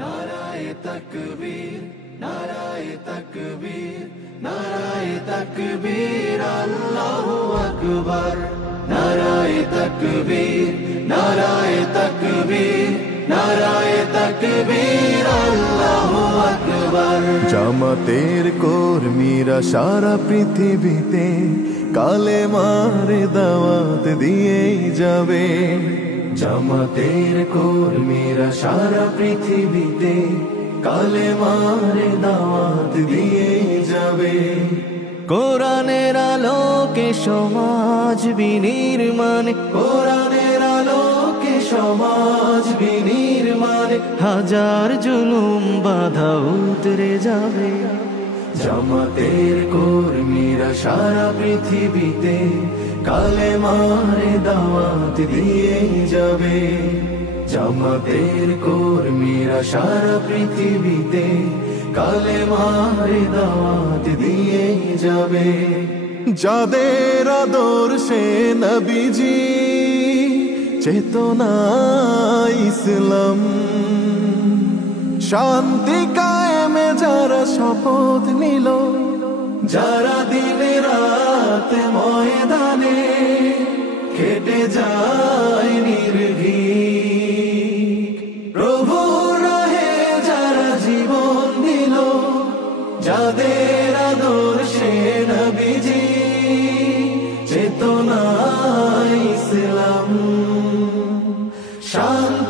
নারায়ে তাকবীর, নারায়ে তাকবীর, নারায়ে তাকবীর, আল্লাহু আকবার। নারায়ে তাকবীর, নারায়ে তাকবীর, নারায়ে তাকবীর, আল্লাহু আকবার। জামাতের কর্মীরা সারা পৃথিবীতে কালেমার দাওয়াত দিয়েই যাবে। জামাতের কর্মীরা সারা পৃথিবীতে কালেমার দাওয়াত দিয়েই যাবে। কোরআনের আলোকে সমাজ বিনির্মাণ, কোরআনের আলোকে সমাজ বিনির্মাণ, হাজার জুলুম বাধা উতরে যাবে। জামাতের কর্মীরা সারা পৃথিবীতে কালেমার দাওয়াত দিয়েই যাবে। জামাতের কর্মীরা সারা পৃথিবীতে কালেমার দাওয়াত দিয়েই যাবে। যাদের আদর্শে নবীজি চেতনা ইসলাম, শান্তি কায়েমে যারা শপথ নিল, যারা দিনে রাত ময়দানে কেটে যায় নির্ভীক, প্রভুর রাহে যারা জীবন দিল, যাদের আদর্শে নবীজি চেতনা ইসলাম, শান্তি